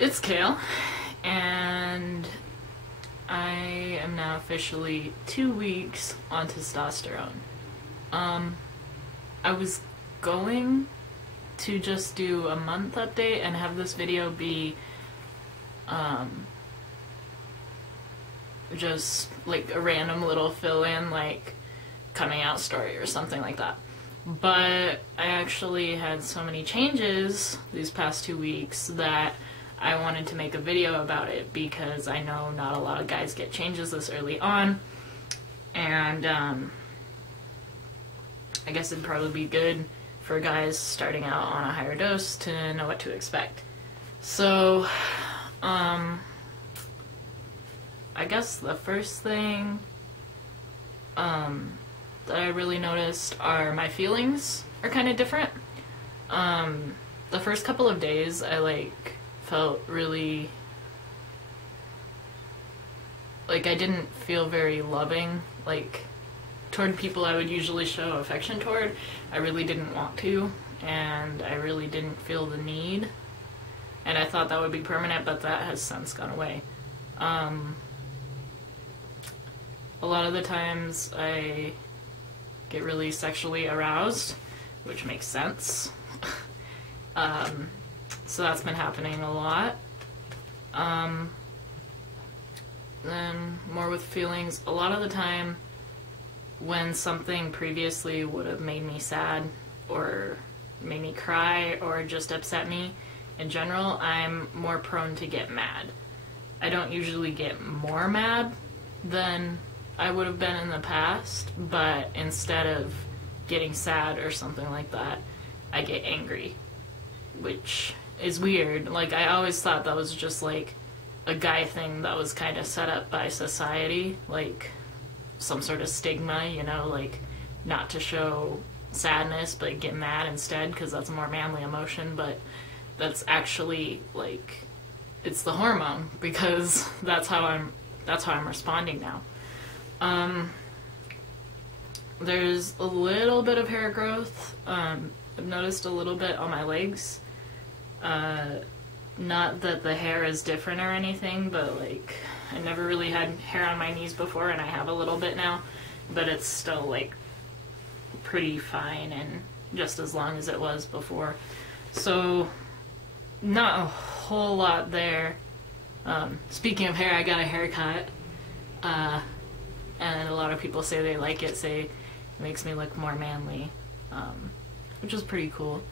It's Kale, and I am now officially 2 weeks on testosterone. Um, I was going to just do a month update and have this video be um, just like a random little fill-in, like coming out story or something like that. But I actually had so many changes these past 2 weeks that I wanted to make a video about it because I know not a lot of guys get changes this early on, and I guess it'd probably be good for guys starting out on a higher dose to know what to expect. So, I guess the first thing that I really noticed are my feelings are kind of different. The first couple of days I felt really I didn't feel very loving toward people I would usually show affection toward. I really didn't want to, and I really didn't feel the need, and I thought that would be permanent, but that has since gone away. A lot of the times I get really sexually aroused, which makes sense. So that's been happening a lot. Then more with feelings. A lot of the time when something previously would have made me sad or made me cry or just upset me in general, I'm more prone to get mad. I don't usually get more mad than I would have been in the past, but instead of getting sad or something like that, I get angry, which is weird. I always thought that was just a guy thing that was kind of set up by society, some sort of stigma, not to show sadness but get mad instead because that's a more manly emotion, but that's actually it's the hormone, because that's how I'm responding now. There's a little bit of hair growth. I've noticed a little bit on my legs. Not that the hair is different or anything, but I never really had hair on my knees before, and I have a little bit now, but it's still pretty fine and just as long as it was before. So not a whole lot there. Speaking of hair, I got a haircut, and a lot of people say they like it, say it makes me look more manly, which is pretty cool.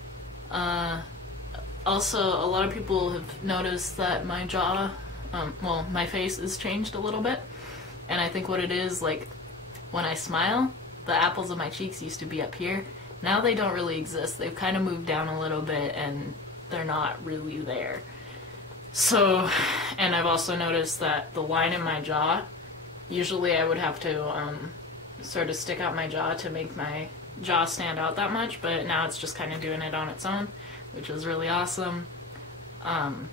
Also, a lot of people have noticed that my jaw, my face is changed a little bit, and I think what it is, when I smile, the apples of my cheeks used to be up here. Now they don't really exist. They've kind of moved down a little bit, and they're not really there. So, and I've also noticed that the line in my jaw, usually I would have to sort of stick out my jaw to make my jaw stand out that much, but now it's just kind of doing it on its own, which is really awesome. And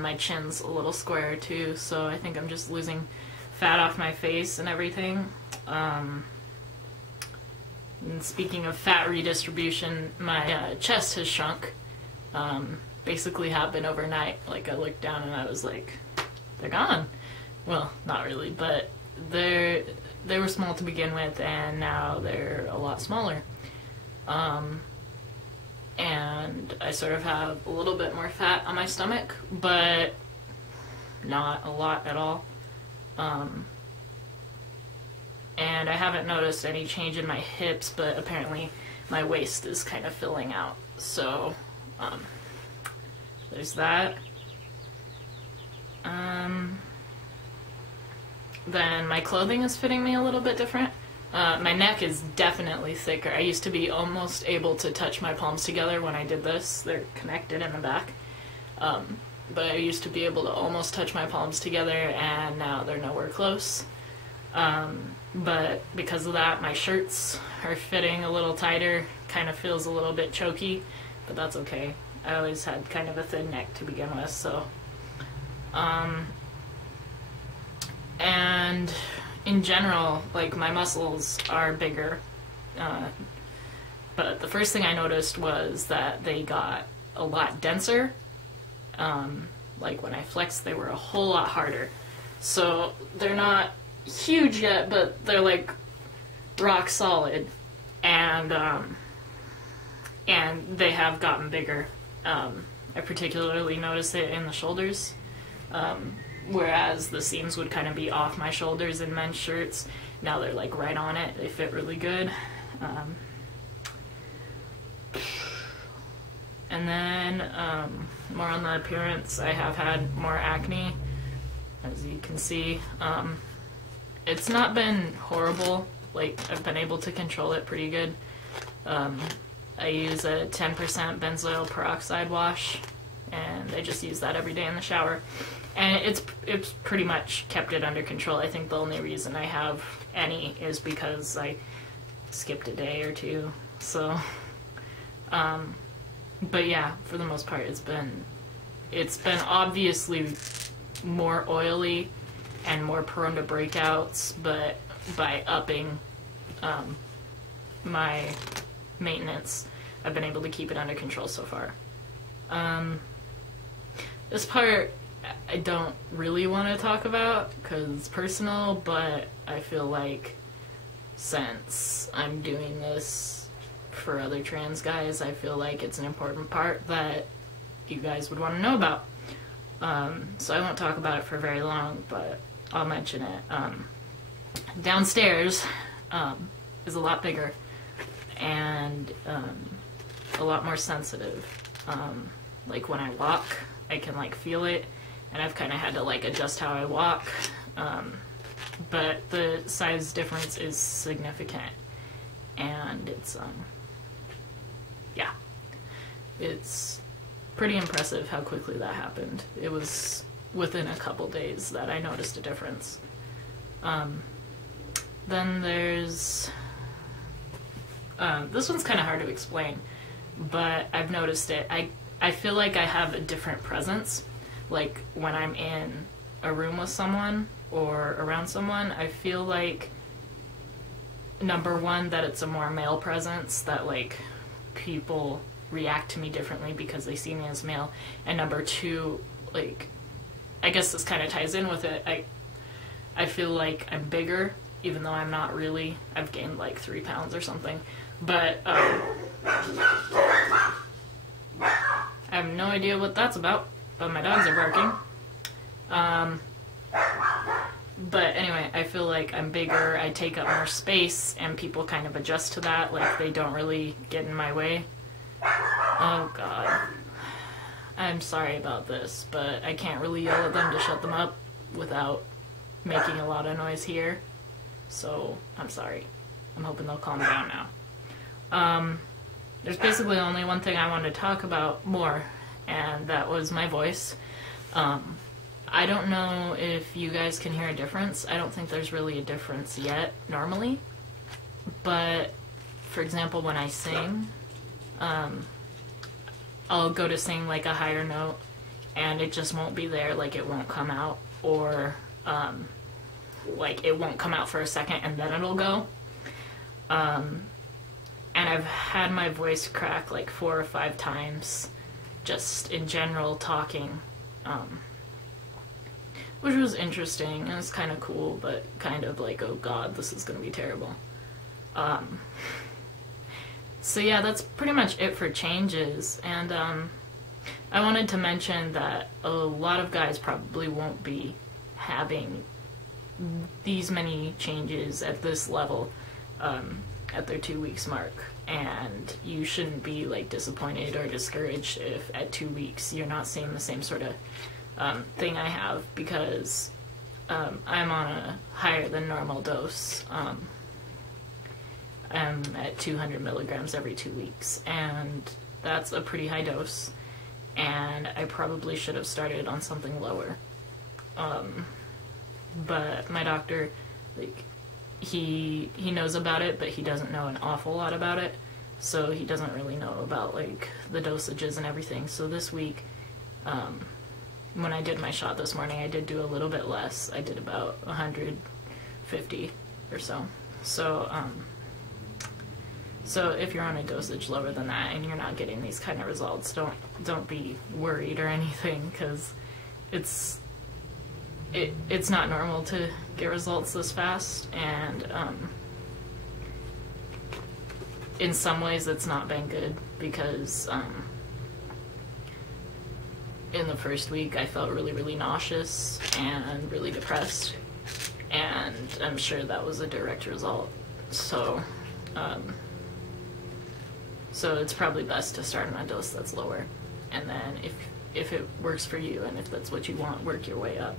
my chin's a little square too, so I think I'm just losing fat off my face and everything. And speaking of fat redistribution, my chest has shrunk. Basically happened overnight. I looked down and I was like, they're gone. Well, not really, but they were small to begin with, and now they're a lot smaller. And I sort of have a little bit more fat on my stomach, but not a lot at all. And I haven't noticed any change in my hips, but apparently my waist is kind of filling out. So, there's that. Then my clothing is fitting me a little bit different. My neck is definitely thicker. I used to be almost able to touch my palms together when I did this. They're connected in the back. But I used to be able to almost touch my palms together, and now they're nowhere close. But because of that, my shirts are fitting a little tighter. Kind of feels a little bit choky, but that's okay. I always had kind of a thin neck to begin with, so. And in general, my muscles are bigger. But the first thing I noticed was that they got a lot denser Like when I flexed, they were a whole lot harder. So they're not huge yet, but they're like rock solid, and they have gotten bigger. I particularly notice it in the shoulders, whereas the seams would kind of be off my shoulders in men's shirts. Now they're like right on it. They fit really good. And then more on the appearance, I have had more acne, as you can see. It's not been horrible. Like, I've been able to control it pretty good. I use a 10% benzoyl peroxide wash, and I just use that every day in the shower. And it's pretty much kept it under control. I think the only reason I have any is because I skipped a day or two. So, but yeah, for the most part, it's been obviously more oily and more prone to breakouts, but by upping my maintenance, I've been able to keep it under control so far. This part I don't really want to talk about because it's personal, but I feel like since I'm doing this for other trans guys, I feel like it's an important part that you guys would want to know about. So I won't talk about it for very long, but I'll mention it. Downstairs is a lot bigger and a lot more sensitive. Like when I walk, I can like feel it, and I've kind of had to like adjust how I walk. But the size difference is significant, and it's yeah, it's pretty impressive how quickly that happened. It was within a couple days that I noticed a difference. Then there's this one's kind of hard to explain, but I've noticed it. I feel like I have a different presence. Like when I'm in a room with someone or around someone, I feel like, number one, that it's a more male presence, that like people react to me differently because they see me as male, and number two, like, I guess this kind of ties in with it, I feel like I'm bigger, even though I'm not really. I've gained like 3 pounds or something, but I have no idea what that's about, but my dogs are barking. But anyway, I feel like I'm bigger, I take up more space, and people kind of adjust to that, like they don't really get in my way. Oh god. I'm sorry about this, but I can't really yell at them to shut them up without making a lot of noise here. So, I'm sorry. I'm hoping they'll calm down now. There's basically only one thing I wanted to talk about more, and that was my voice. I don't know if you guys can hear a difference. I don't think there's really a difference yet, normally. But, for example, when I sing, I'll go to sing like a higher note, and it just won't be there, like it won't come out, or like it won't come out for a second and then it'll go. And I've had my voice crack like 4 or 5 times, just in general talking, which was interesting. It was kind of cool, but kind of like, oh god, this is gonna be terrible. So yeah, that's pretty much it for changes, and I wanted to mention that a lot of guys probably won't be having these many changes at this level at their 2 weeks mark, and you shouldn't be like disappointed or discouraged if at 2 weeks you're not seeing the same sort of thing I have, because I'm on a higher than normal dose. I'm at 200 milligrams every 2 weeks, and that's a pretty high dose, and I probably should have started on something lower. But my doctor, like, he knows about it, but he doesn't know an awful lot about it, so he doesn't really know about, like, the dosages and everything. So this week, when I did my shot this morning, I did do a little bit less. I did about 150 or so. So if you're on a dosage lower than that and you're not getting these kind of results, don't be worried or anything, because it's not normal to get results this fast, and in some ways it's not been good, because in the first week I felt really, really nauseous and really depressed, and I'm sure that was a direct result. So so it's probably best to start on a dose that's lower, and then if it works for you and if that's what you want, work your way up.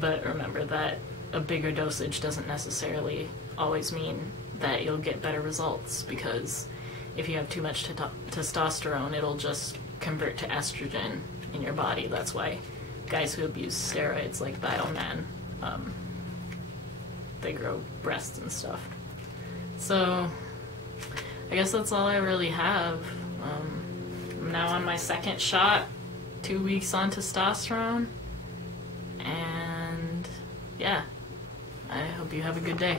But remember that a bigger dosage doesn't necessarily always mean that you'll get better results, because if you have too much testosterone, it'll just convert to estrogen in your body. That's why guys who abuse steroids, like Bioman, they grow breasts and stuff. So I guess that's all I really have. I'm now on my second shot, 2 weeks on testosterone, and yeah, I hope you have a good day.